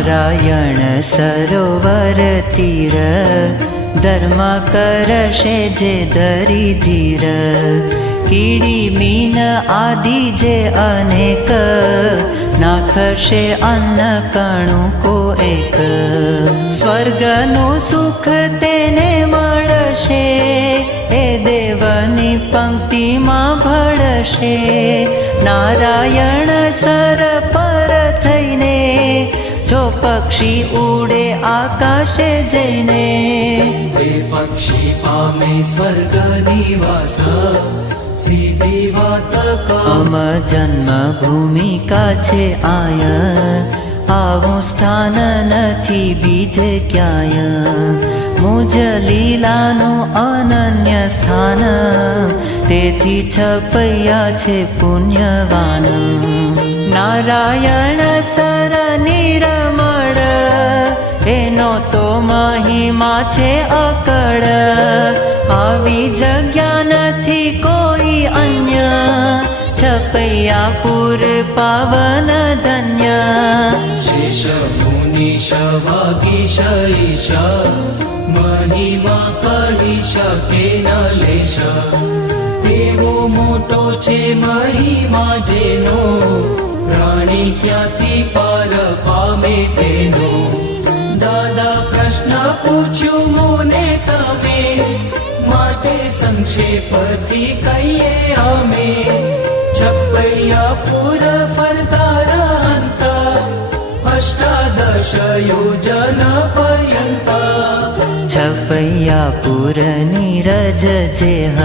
નારાયણ સરોવર તીર ધર્મ કરશે જે ધરી ધીર કીડી મીન આદિ જે અનેક નાખશે અન્ન કણુકો એક સ્વર્ગનું સુખ તેને મળશે એ દેવની પંક્તિમાં ભળશે નારાયણ સર પર થઈને જો પક્ષી ઉડે આકાશે જઈને તે પક્ષી પામે સ્વર્ગ નિવાસ સીધી વાત અમ જન્મ ભૂમિકા છે આય આવું સ્થાન નથી બીજે ક્યાંય મુજ લીલાનું અનન્ય સ્થાન તેથી છપૈયા છે પુણ્યવાન નારાયણ સર નિરમળ એનો તો મહિમા છે અકળ આવી જગ્યા નથી કોઈ અન્ય છપૈયાપુર પાવન ધન્ય શેષ મુનિશ વાગીશ ઈશ મહિમા કહી શકે ન લેશ એવો મોટો છે મહિમા જેનો પ્રાણી ક્યાંથી પાર પામે તેનો દાદા પ્રશ્ન પૂછ્યું મોને તમે માટે સંક્ષેપથી કહીએ અમે છપૈયાપુર ફરતા રહંત અષ્ટાદશ યોજન પર્યંત છપૈયાપુર નીરજ જેહ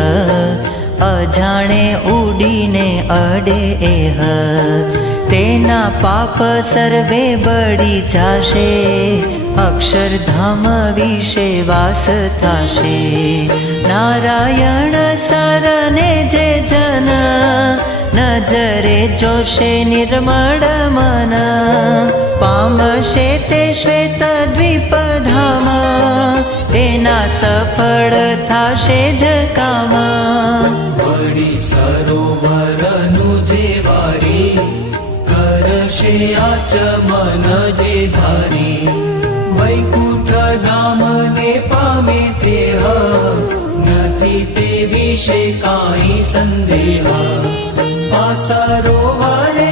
અજાણે ઉડીને અડે એહ તેના પાપ સર્વે બળી જાશે અક્ષરધામ વિશે વાસ થાશે નારાયણ સરને જે જન નજરે જોશે નિર્મળ મન પામશે તે શ્વેત દ્વીપધામ એના સફળ થાશે જ કામ વળી સરોવરનું જે વારી કરશે આચમન જે ધારી વૈકુંઠ ધામને પામે તેહ નથી તે વિશે કાંઈ સંદેહ આ સરોવરે